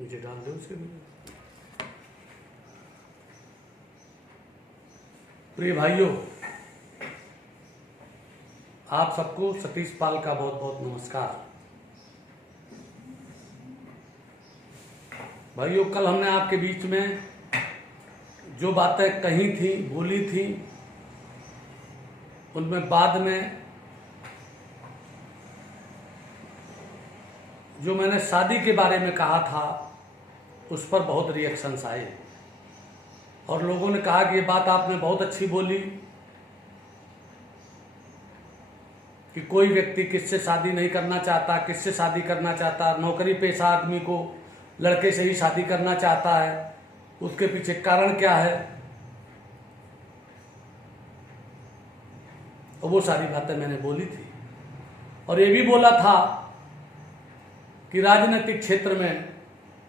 नीचे डाल दो उसके लिए। प्रिय भाइयों, आप सबको सतीश पाल का बहुत बहुत नमस्कार। भाइयों, कल हमने आपके बीच में जो बातें कही थी, बोली थी, उनमें बाद में जो मैंने शादी के बारे में कहा था उस पर बहुत रिएक्शंस आए और लोगों ने कहा कि ये बात आपने बहुत अच्छी बोली कि कोई व्यक्ति किससे शादी नहीं करना चाहता, किससे शादी करना चाहता, नौकरी पेशा आदमी को लड़के से ही शादी करना चाहता है, उसके पीछे कारण क्या है। और वो सारी बातें मैंने बोली थी और ये भी बोला था कि राजनीतिक क्षेत्र में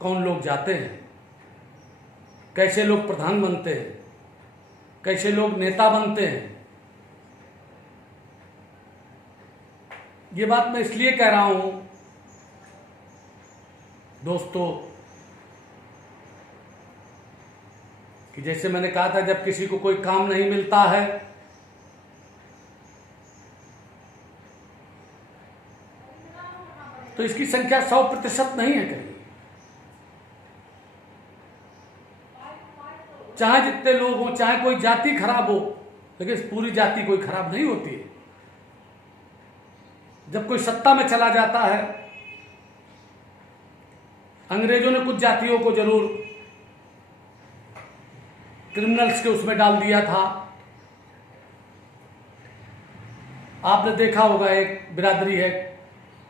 कौन लोग जाते हैं, कैसे लोग प्रधान बनते हैं, कैसे लोग नेता बनते हैं। ये बात मैं इसलिए कह रहा हूं दोस्तों कि जैसे मैंने कहा था, जब किसी को कोई काम नहीं मिलता है तो इसकी संख्या 100% नहीं है कहीं। चाहे जितने लोग हों, चाहे कोई जाति खराब हो, लेकिन पूरी जाति कोई खराब नहीं होती है। जब कोई सत्ता में चला जाता है, अंग्रेजों ने कुछ जातियों को जरूर क्रिमिनल्स के उसमें डाल दिया था। आपने देखा होगा, एक बिरादरी है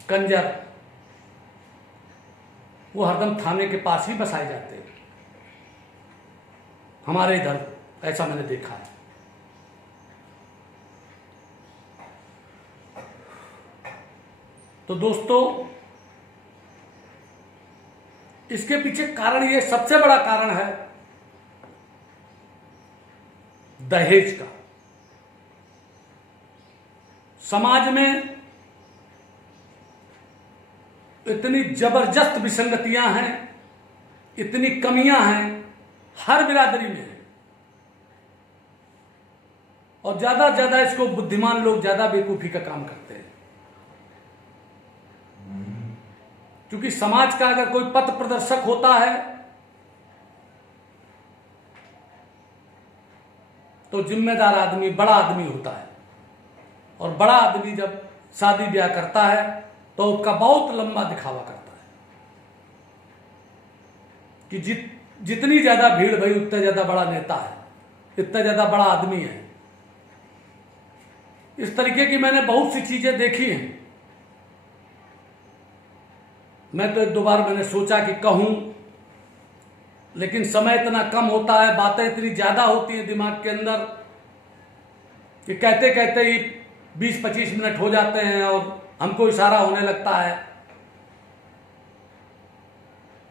कंजर, वो हरदम थाने के पास ही बसाए जाते हैं। हमारे इधर ऐसा मैंने देखा है। तो दोस्तों, इसके पीछे कारण, ये सबसे बड़ा कारण है दहेज का। समाज में इतनी जबरदस्त विसंगतियां हैं, इतनी कमियां हैं, हर बिरादरी में है। और ज्यादा ज्यादा इसको बुद्धिमान लोग ज्यादा बेवकूफी का काम करते हैं। क्योंकि समाज का अगर कोई पथ प्रदर्शक होता है तो जिम्मेदार आदमी बड़ा आदमी होता है। और बड़ा आदमी जब शादी ब्याह करता है तो उसका बहुत लंबा दिखावा करता है कि जितनी ज्यादा भीड़ भाई उतना ज्यादा बड़ा नेता है, इतना ज्यादा बड़ा आदमी है। इस तरीके की मैंने बहुत सी चीजें देखी हैं। मैं तो एक दो बार मैंने सोचा कि कहूं, लेकिन समय इतना कम होता है, बातें इतनी ज्यादा होती हैं दिमाग के अंदर कि कहते कहते ही 20-25 मिनट हो जाते हैं और हमको इशारा होने लगता है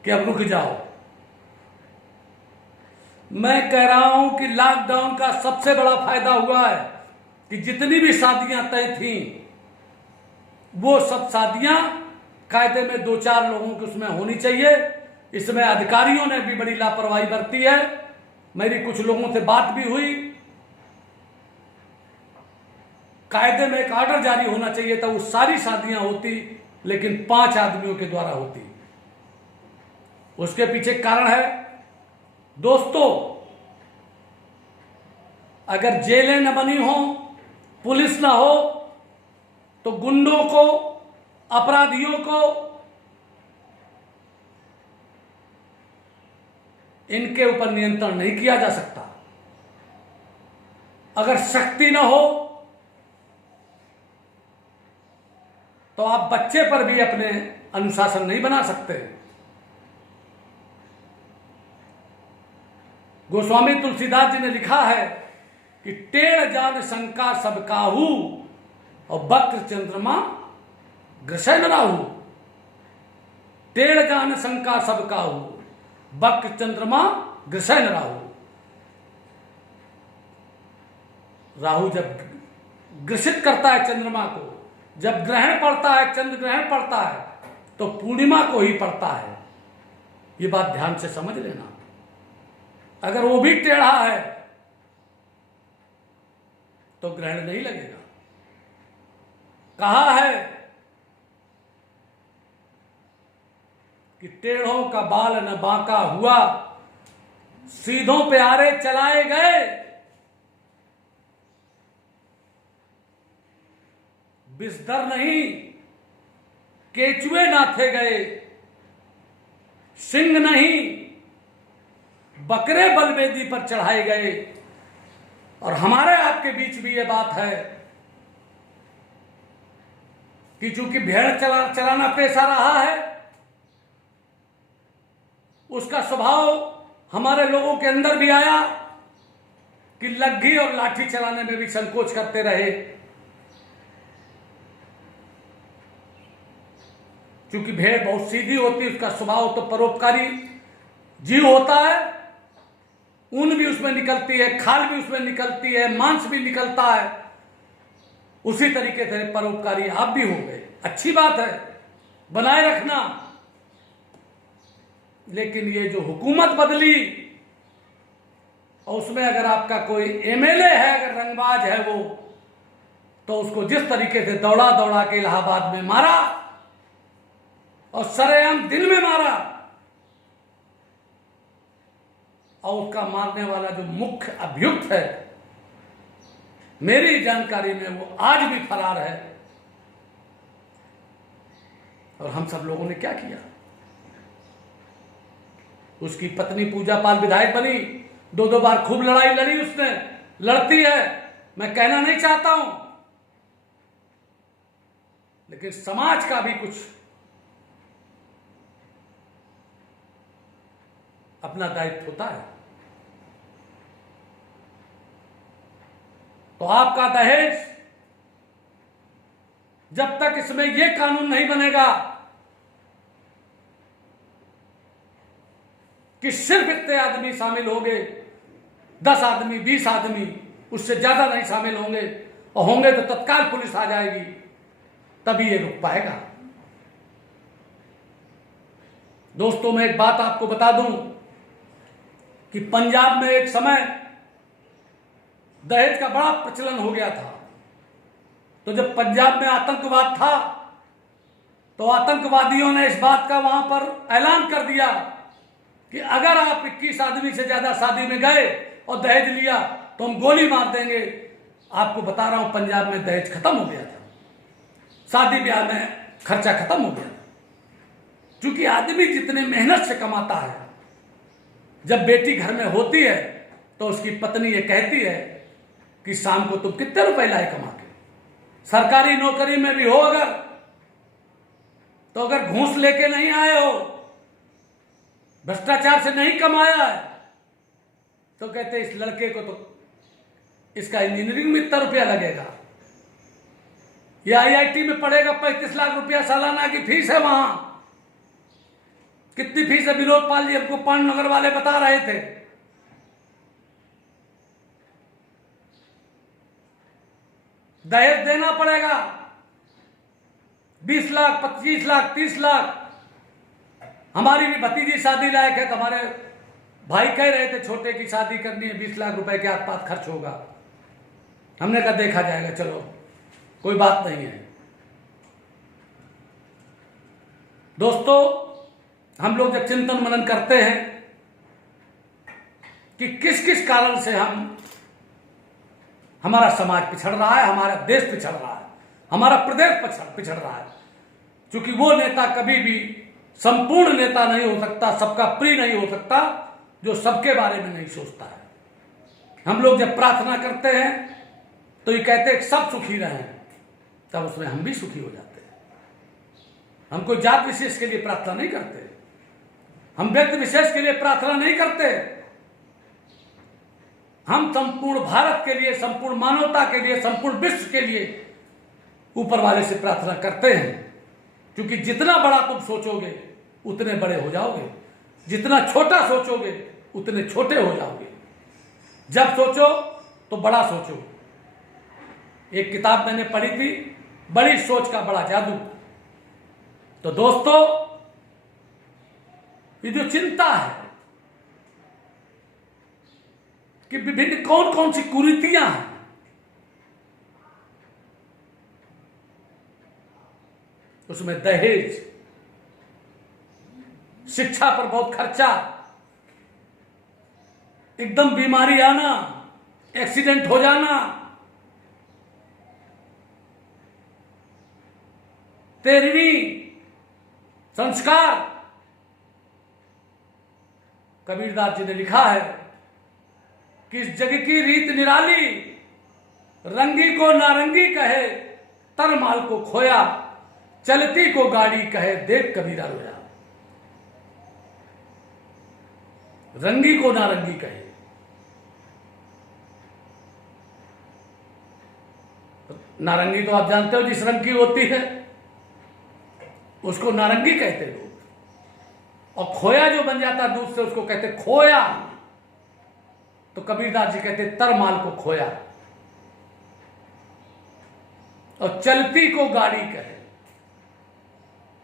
कि अब रुक जाओ। मैं कह रहा हूं कि लॉकडाउन का सबसे बड़ा फायदा हुआ है कि जितनी भी शादियां तय थीं, वो सब शादियां कायदे में 2-4 लोगों की उसमें होनी चाहिए। इसमें अधिकारियों ने भी बड़ी लापरवाही बरती है। मेरी कुछ लोगों से बात भी हुई, कायदे में एक ऑर्डर जारी होना चाहिए था, वो सारी शादियां होती, लेकिन 5 आदमियों के द्वारा होती। उसके पीछे कारण है दोस्तों, अगर जेलें न बनी हो, पुलिस न हो, तो गुंडों को, अपराधियों को, इनके ऊपर नियंत्रण नहीं किया जा सकता। अगर शक्ति न हो तो आप बच्चे पर भी अपने अनुशासन नहीं बना सकते। गोस्वामी तुलसीदास जी ने लिखा है कि टेढ़ जान शंका सब काहू और वक्र चंद्रमा ग्रसै न राहु। टेढ़ जान शंका सब काहू, वक्र चंद्रमा ग्रसै न राहु। राहु जब ग्रसित करता है चंद्रमा को, जब ग्रहण पड़ता है, चंद्र ग्रहण पड़ता है, तो पूर्णिमा को ही पड़ता है। ये बात ध्यान से समझ लेना। अगर वो भी टेढ़ा है तो ग्रहण नहीं लगेगा। कहा है कि टेढ़ों का बाल न बांका हुआ, सीधों पे आरे चलाए गए, बिस्तर नहीं केचुए नाथे गए, सिंह नहीं बकरे बलवेदी पर चढ़ाए गए। और हमारे आपके बीच भी ये बात है कि चूंकि भेड़ चलाना पेशा रहा है, उसका स्वभाव हमारे लोगों के अंदर भी आया कि लग्घी और लाठी चलाने में भी संकोच करते रहे। क्योंकि भेड़ बहुत सीधी होती है, उसका स्वभाव तो परोपकारी जीव होता है, ऊन भी उसमें निकलती है, खाल भी उसमें निकलती है, मांस भी निकलता है। उसी तरीके से परोपकारी आप भी हो गए, अच्छी बात है, बनाए रखना। लेकिन ये जो हुकूमत बदली और उसमें अगर आपका कोई एमएलए है, अगर रंगबाज है वो, तो उसको जिस तरीके से दौड़ा दौड़ा के इलाहाबाद में मारा और सरेआम दिन में मारा, और उसका मारने वाला जो मुख्य अभियुक्त है, मेरी जानकारी में वो आज भी फरार है। और हम सब लोगों ने क्या किया? उसकी पत्नी पूजा पाल विधायक बनी, 2-2 बार खूब लड़ाई लड़ी उसने, लड़ती है, मैं कहना नहीं चाहता हूं, लेकिन समाज का भी कुछ अपना दायित्व होता है। तो आपका दहेज, जब तक इसमें यह कानून नहीं बनेगा कि सिर्फ इतने आदमी शामिल होंगे, 10 आदमी 20 आदमी, उससे ज्यादा नहीं शामिल होंगे, और होंगे तो तत्काल पुलिस आ जाएगी, तभी ये रुक पाएगा। दोस्तों, मैं एक बात आपको बता दूं कि पंजाब में एक समय दहेज का बड़ा प्रचलन हो गया था। तो जब पंजाब में आतंकवाद था, तो आतंकवादियों ने इस बात का वहां पर ऐलान कर दिया कि अगर आप 21 आदमी से ज्यादा शादी में गए और दहेज लिया तो हम गोली मार देंगे। आपको बता रहा हूं, पंजाब में दहेज खत्म हो गया था, शादी ब्याह में खर्चा खत्म हो गया। क्योंकि आदमी जितने मेहनत से कमाता है, जब बेटी घर में होती है तो उसकी पत्नी ये कहती है कि शाम को तुम कितने रुपए लाए कमा के। सरकारी नौकरी में भी हो अगर, तो अगर घूस लेके नहीं आए हो, भ्रष्टाचार से नहीं कमाया है, तो कहते इस लड़के को तो इसका इंजीनियरिंग में इतना रुपया लगेगा, ये आईआईटी में पढ़ेगा, 35 लाख रुपया सालाना की फीस है। वहां कितनी फीस है? विनोद पाल जी हमको पाननगर वाले बता रहे थे। दहेज देना पड़ेगा 20 लाख, 25 लाख, 30 लाख। हमारी भी भतीजी शादी लायक है, तो हमारे भाई कह रहे थे छोटे की शादी करनी है, 20 लाख रुपए के आसपास खर्च होगा। हमने कहा देखा जाएगा, चलो कोई बात नहीं है। दोस्तों, हम लोग जब चिंतन मनन करते हैं कि किस किस कारण से हमारा समाज पिछड़ रहा है, हमारा देश पिछड़ रहा है, हमारा प्रदेश पिछड़ रहा है, क्योंकि वो नेता कभी भी संपूर्ण नेता नहीं हो सकता, सबका प्रिय नहीं हो सकता, जो सबके बारे में नहीं सोचता है। हम लोग जब प्रार्थना करते हैं तो ये कहते हैं सब सुखी रहें, तब उसमें हम भी सुखी हो जाते हैं। हम कोई जात विशेष के लिए प्रार्थना नहीं करते, हम व्यक्ति विशेष के लिए प्रार्थना नहीं करते, हम संपूर्ण भारत के लिए, संपूर्ण मानवता के लिए, संपूर्ण विश्व के लिए ऊपर वाले से प्रार्थना करते हैं। क्योंकि जितना बड़ा तुम सोचोगे उतने बड़े हो जाओगे, जितना छोटा सोचोगे उतने छोटे हो जाओगे। जब सोचो तो बड़ा सोचो। एक किताब मैंने पढ़ी थी, बड़ी सोच का बड़ा जादू। तो दोस्तों, ये जो चिंता है कि विभिन्न कौन कौन सी कुरीतियां हैं, उसमें दहेज, शिक्षा पर बहुत खर्चा, एकदम बीमारी आना, एक्सीडेंट हो जाना, तेरहवीं संस्कार। कबीरदास जी ने लिखा है कि इस जग की रीत निराली, रंगी को नारंगी कहे, तरमाल को खोया, चलती को गाड़ी कहे, देख कबीरा रोया। रंगी को नारंगी कहे, नारंगी तो आप जानते हो जिस रंग की होती है उसको नारंगी कहते लोग, और खोया जो बन जाता दूध से उसको कहते खोया। तो कबीरदास जी कहते तरमाल को खोया। और चलती को गाड़ी कहे,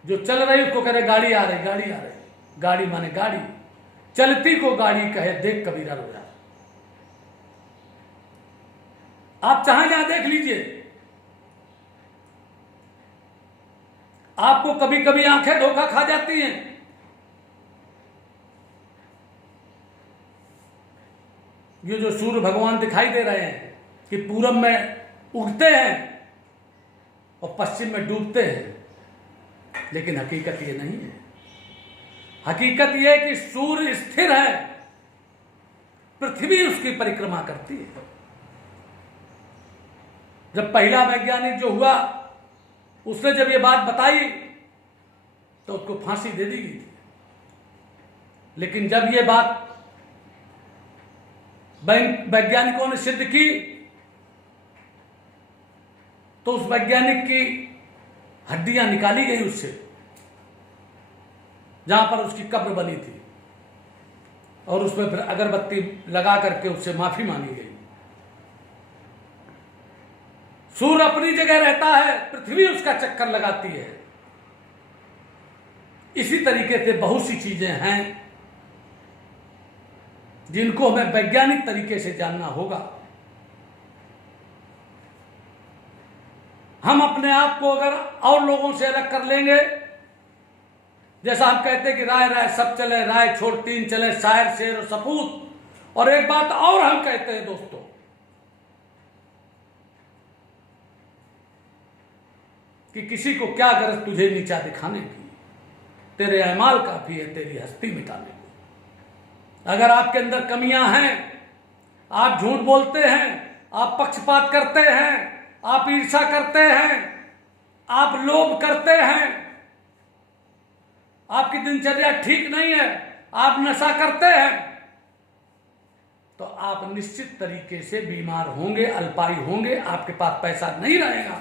जो चल रही उसको कह रहे गाड़ी आ रही, गाड़ी आ रही, गाड़ी माने गाड़ी, चलती को गाड़ी कहे, देख कबीरा रोया। आप जहां जहां देख लीजिए, आपको कभी कभी आंखें धोखा खा जाती हैं। ये जो सूर्य भगवान दिखाई दे रहे हैं कि पूरब में उगते हैं और पश्चिम में डूबते हैं, लेकिन हकीकत ये नहीं है। हकीकत यह है कि सूर्य स्थिर है, पृथ्वी उसकी परिक्रमा करती है। जब पहला वैज्ञानिक जो हुआ उसने जब ये बात बताई तो उसको फांसी दे दी गई थी, लेकिन जब ये बात वैज्ञानिकों ने सिद्ध की तो उस वैज्ञानिक की हड्डियां निकाली गई उससे, जहां पर उसकी कब्र बनी थी, और उसमें फिर अगरबत्ती लगा करके उससे माफी मांगी गई। सूर्य अपनी जगह रहता है, पृथ्वी उसका चक्कर लगाती है। इसी तरीके से बहुत सी चीजें हैं जिनको हमें वैज्ञानिक तरीके से जानना होगा। हम अपने आप को अगर और लोगों से अलग कर लेंगे, जैसा हम कहते हैं कि राय राय सब चले, राय छोड़ तीन चले, शायर शेर और सपूत, और एक बात और हम कहते हैं दोस्तों कि किसी को क्या गरज तुझे नीचा दिखाने की, तेरे अमाल काफी है तेरी हस्ती मिटाने की। अगर आपके अंदर कमियां हैं, आप झूठ बोलते हैं, आप पक्षपात करते हैं, आप ईर्ष्या करते हैं, आप लोभ करते हैं, आपकी दिनचर्या ठीक नहीं है, आप नशा करते हैं, तो आप निश्चित तरीके से बीमार होंगे, अल्पायु होंगे, आपके पास पैसा नहीं रहेगा,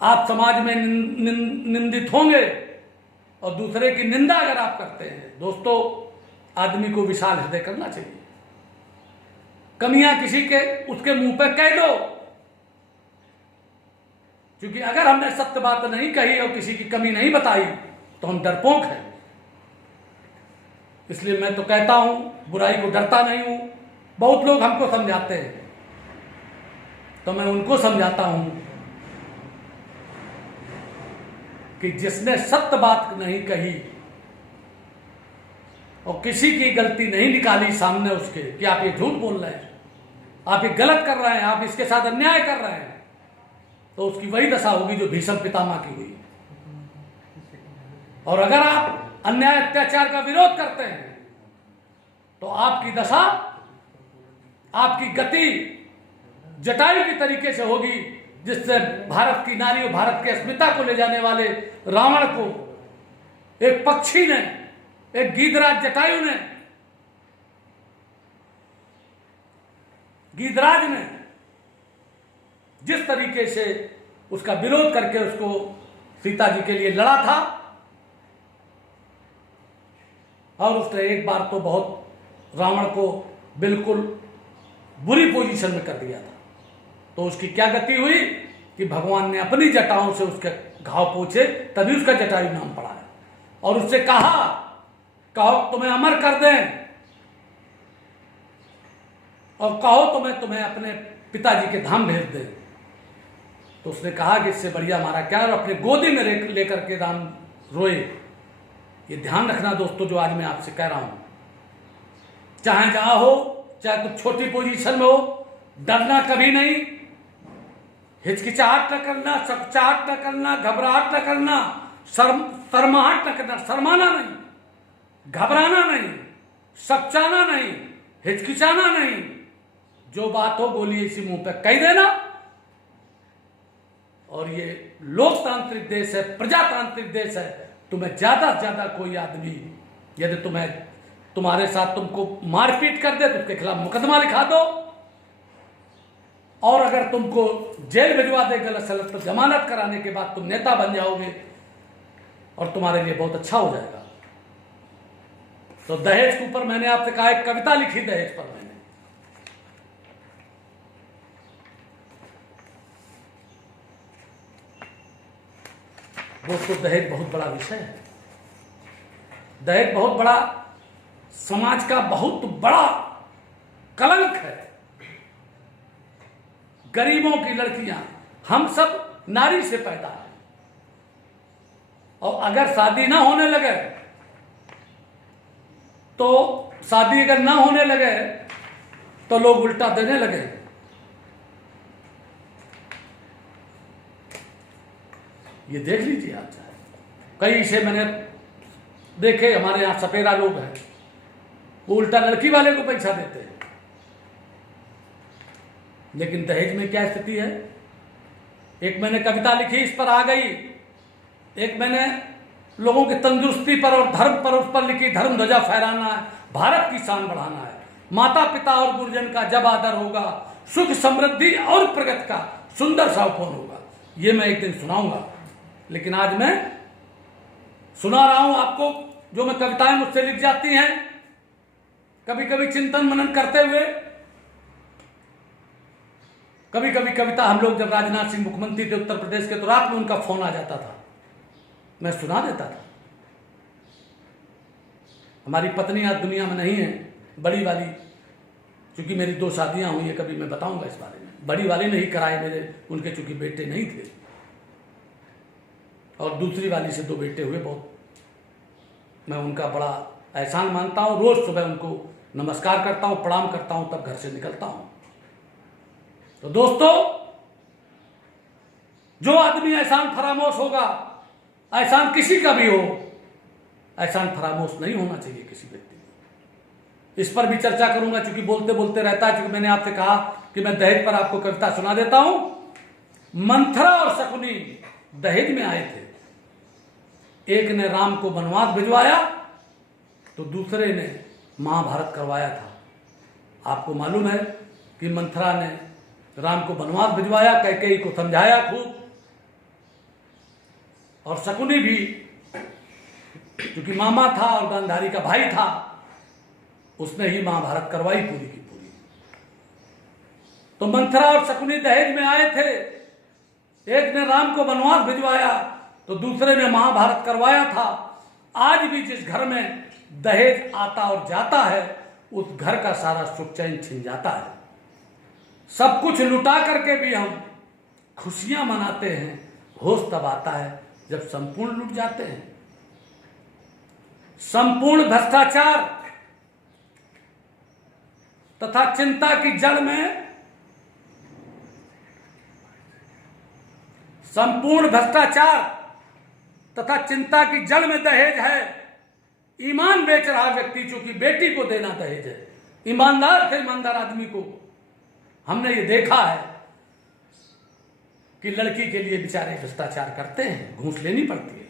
आप समाज में निंदित होंगे, और दूसरे की निंदा अगर आप करते हैं, दोस्तों आदमी को विशाल हृदय करना चाहिए। कमियां किसी के उसके मुंह पे कह दो, क्योंकि अगर हमने सत्य बात नहीं कही और किसी की कमी नहीं बताई तो हम डरपोक हैं। इसलिए मैं तो कहता हूं, बुराई को डरता नहीं हूं। बहुत लोग हमको समझाते हैं तो मैं उनको समझाता हूं कि जिसने सत्य बात नहीं कही और किसी की गलती नहीं निकाली सामने उसके कि आप ये झूठ बोल रहे हैं, आप ये गलत कर रहे हैं, आप इसके साथ अन्याय कर रहे हैं, तो उसकी वही दशा होगी जो भीष्म पितामह की हुई। और अगर आप अन्याय अत्याचार का विरोध करते हैं तो आपकी दशा, आपकी गति जटायु की तरीके से होगी, जिससे भारत की नारी और भारत की अस्मिता को ले जाने वाले रावण को एक पक्षी ने, एक गीधराज जटायु ने, गीधराज ने जिस तरीके से उसका विरोध करके उसको सीता जी के लिए लड़ा था, और उसने एक बार तो बहुत रावण को बिल्कुल बुरी पोजीशन में कर दिया था, तो उसकी क्या गति हुई कि भगवान ने अपनी जटाओं से उसके घाव पोंछे, तभी उसका जटायु नाम पड़ा है। और उससे कहा, कहो तुम्हें अमर कर दें और कहो तुम्हें अपने पिताजी के धाम भेज दें। तो उसने कहा कि इससे बढ़िया हमारा क्या, और अपने गोदी में लेकर के राम रोए। ये ध्यान रखना दोस्तों, जो आज मैं आपसे कह रहा हूं, चाहे जहां हो, चाहे तुम छोटी पोजीशन में हो, डरना कभी नहीं, हिचकिचाहट न करना, सकचाहट न करना, घबराहट न करना, शर्माहट न करना, शर्माना नहीं, घबराना नहीं, सकचाना नहीं, हिचकिचाना नहीं। जो बात हो बोलिए इसी मुंह पे कह देना। और ये लोकतांत्रिक देश है, प्रजातांत्रिक देश है। तुम्हें ज्यादा से ज्यादा कोई आदमी यदि तुम्हारे साथ तुमको मारपीट कर दे तो उसके खिलाफ मुकदमा लिखा दो, और अगर तुमको जेल भिजवा दे गलत सलत पर जमानत कराने के बाद तुम नेता बन जाओगे और तुम्हारे लिए बहुत अच्छा हो जाएगा। तो दहेज के ऊपर मैंने आपसे कहा, एक कविता लिखी दहेज पर मैंने। दोस्तों दहेज बहुत बड़ा विषय है। दहेज बहुत बड़ा, समाज का बहुत बड़ा कलंक है। गरीबों की लड़कियां, हम सब नारी से पैदा है, और अगर शादी ना होने लगे तो शादी अगर ना होने लगे तो लोग उल्टा देने लगे। ये देख लीजिए आप, कई से मैंने देखे, हमारे यहां सपेरा लोग हैं, वो उल्टा लड़की वाले को पैसा देते हैं। लेकिन दहेज में क्या स्थिति है? एक मैंने कविता लिखी, इस पर आ गई। एक मैंने लोगों की तंदुरुस्ती पर और धर्म पर, उस पर लिखी, धर्म ध्वजा फहराना है, भारत की शान बढ़ाना है, माता पिता और गुरुजन का जब आदर होगा, सुख समृद्धि और प्रगति का सुंदर सा उपवन होगा। ये मैं एक दिन सुनाऊंगा, लेकिन आज मैं सुना रहा हूं आपको जो मैं कविताएं मुझसे लिख जाती हैं, कभी कभी चिंतन मनन करते हुए। कभी कभी कविता, हम लोग जब राजनाथ सिंह मुख्यमंत्री थे उत्तर प्रदेश के, तो रात में उनका फोन आ जाता था, मैं सुना देता था। हमारी पत्नी आज दुनिया में नहीं है, बड़ी वाली, क्योंकि मेरी 2 शादियां हुई है, कभी मैं बताऊंगा इस बारे में। बड़ी वाली ने ही कराए मेरे, उनके चूंकि बेटे नहीं थे, और दूसरी वाली से 2 बेटे हुए। बहुत मैं उनका बड़ा एहसान मानता हूं। रोज सुबह उनको नमस्कार करता हूं, प्रणाम करता हूं, तब घर से निकलता हूं। तो दोस्तों, जो आदमी एहसान फरामोश होगा, एहसान किसी का भी हो, एहसान फरामोश नहीं होना चाहिए किसी व्यक्ति को। इस पर भी चर्चा करूंगा, क्योंकि बोलते बोलते रहता है। क्योंकि मैंने आपसे कहा कि मैं दहेज पर आपको कविता सुना देता हूं। मंथरा और शकुनी दहेज में आए थे। एक ने राम को वनवास भिजवाया तो दूसरे ने महाभारत करवाया था। आपको मालूम है कि मंथरा ने राम को वनवास भिजवाया, कैकेयी को समझाया खूब, और शकुनी भी, क्योंकि मामा था और गांधारी का भाई था, उसने ही महाभारत करवाई पूरी की पूरी। तो मंथरा और शकुनी दहेज में आए थे। एक ने राम को वनवास भिजवाया तो दूसरे ने महाभारत करवाया था। आज भी जिस घर में दहेज आता और जाता है, उस घर का सारा सुख चैन छिन जाता है। सब कुछ लुटा करके भी हम खुशियां मनाते हैं। होश तब आता है जब संपूर्ण लुट जाते हैं। संपूर्ण भ्रष्टाचार तथा चिंता की जड़ में, संपूर्ण भ्रष्टाचार तथा चिंता की जड़ में दहेज है। ईमान बेच रहा व्यक्ति, चूंकि बेटी को देना दहेज है। ईमानदार से ईमानदार आदमी को हमने ये देखा है कि लड़की के लिए बेचारे भ्रष्टाचार करते हैं, घूस लेनी पड़ती है।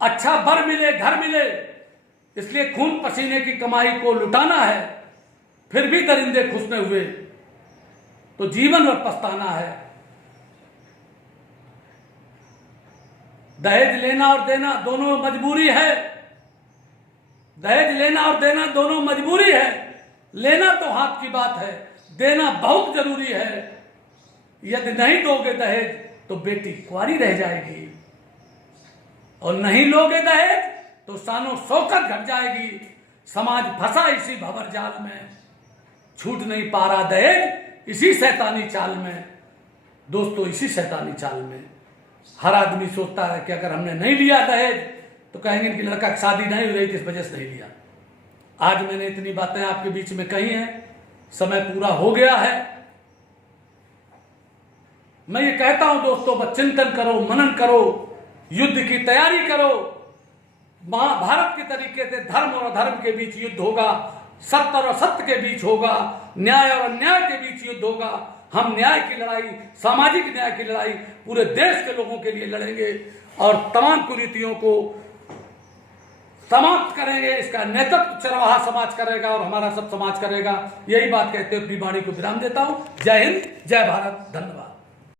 अच्छा बर मिले, घर मिले, इसलिए खून पसीने की कमाई को लुटाना है, फिर भी दरिंदे खुश न हुए तो जीवन भर पछताना है। दहेज लेना और देना दोनों मजबूरी है। दहेज लेना और देना दोनों मजबूरी है। लेना तो हाथ की बात है, देना बहुत जरूरी है। यदि नहीं दोगे दहेज तो बेटी कुंवारी रह जाएगी। और नहीं लोगे दहेज तो सानो शौकत घट जाएगी। समाज फंसा इसी भंवर जाल में, छूट नहीं पा रहा दहेज इसी शैतानी चाल में। दोस्तों, इसी शैतानी चाल में हर आदमी सोचता है कि अगर हमने नहीं लिया दहेज तो कहेंगे कि लड़का की शादी नहीं हो रही थी, इस वजह से नहीं लिया। आज मैंने इतनी बातें आपके बीच में कही हैं, समय पूरा हो गया है। मैं ये कहता हूं दोस्तों, बस चिंतन करो, मनन करो, युद्ध की तैयारी करो। महाभारत के तरीके से धर्म और अधर्म के बीच युद्ध होगा, सत्य और असत्य के बीच होगा, न्याय और अन्याय के बीच युद्ध होगा। हम न्याय की लड़ाई, सामाजिक न्याय की लड़ाई पूरे देश के लोगों के लिए लड़ेंगे और तमाम कुरीतियों को समाप्त करेंगे। इसका नेतृत्व चरवाहा समाज करेगा और हमारा सब समाज करेगा। यही बात कहते हुए अपनी वाणी को विराम देता हूं। जय हिंद, जय भारत, धन्यवाद।